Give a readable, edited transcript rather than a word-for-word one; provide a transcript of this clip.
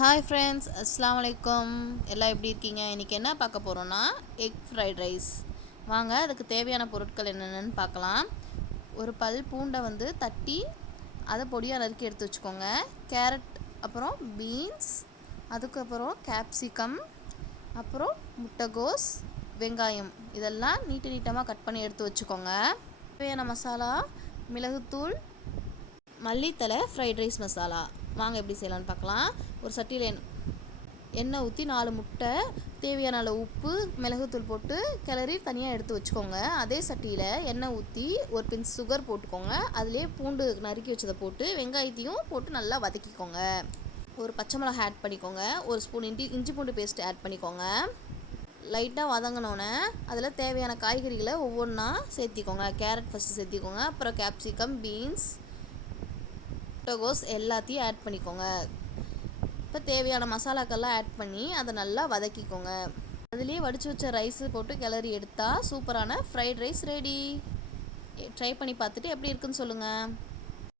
Hi friends, அஸ்ஸலாமு அலைக்கும். எல்லாம் எப்படி இருக்கீங்க? இன்றைக்கி என்ன பார்க்க போகிறோன்னா எக் ஃப்ரைட் ரைஸ். வாங்க அதுக்கு தேவையான பொருட்கள் என்னென்னு பார்க்கலாம். ஒரு பல் பூண்டை தட்டி அதை பொடியாக நறுக்கி எடுத்து வச்சுக்கோங்க. கேரட், அப்புறம் பீன்ஸ், அதுக்கப்புறம் கேப்சிகம், அப்புறம் முட்டைகோஸ், வெங்காயம் இதெல்லாம் நீட்டமாக கட் பண்ணி எடுத்து வச்சுக்கோங்க. தேவையான மசாலா மிளகுத்தூள், மல்லித்தலை, ஃப்ரைட் ரைஸ் மசாலா. வாங்க எப்படி செய்யலான்னு பார்க்கலாம். ஒரு சட்டியில் எண்ணெய் ஊற்றி 4 முட்டை, தேவையான அளவு உப்பு, மிளகுத்தூள் போட்டு கிளறி தனியாக எடுத்து வச்சுக்கோங்க. அதே சட்டியில் எண்ணெய் ஊற்றி ஒரு பிஞ்ச் சுகர் போட்டுக்கோங்க. அதிலே பூண்டு நறுக்கி வச்சதை போட்டு வெங்காயத்தையும் போட்டு நல்லா வதக்கிக்கோங்க. ஒரு பச்சை மிளகாய் ஆட் பண்ணிக்கோங்க. ஒரு ஸ்பூன் இஞ்சி பூண்டு பேஸ்ட் ஆட் பண்ணிக்கோங்க. லைட்டாக வதங்கினோன்னே அதில் தேவையான காய்கறிகளை ஒவ்வொன்றா சேர்த்திக்கோங்க. கேரட் ஃபஸ்ட்டு சேர்த்திக்கோங்க. அப்புறம் கேப்சிகம், பீன்ஸ், முட்டைகோஸ் எல்லாத்தையும் ஆட் பண்ணிக்கோங்க. இப்போ தேவையான மசாலாக்கெல்லாம் ஆட் பண்ணி அதை நல்லா வதக்கிக்கோங்க. அதுலேயே வடித்து வச்ச ரைஸு போட்டு கிளறி எடுத்தால் சூப்பரான ஃப்ரைட் ரைஸ் ரெடி. ட்ரை பண்ணி பார்த்துட்டு எப்படி இருக்குன்னு சொல்லுங்கள்.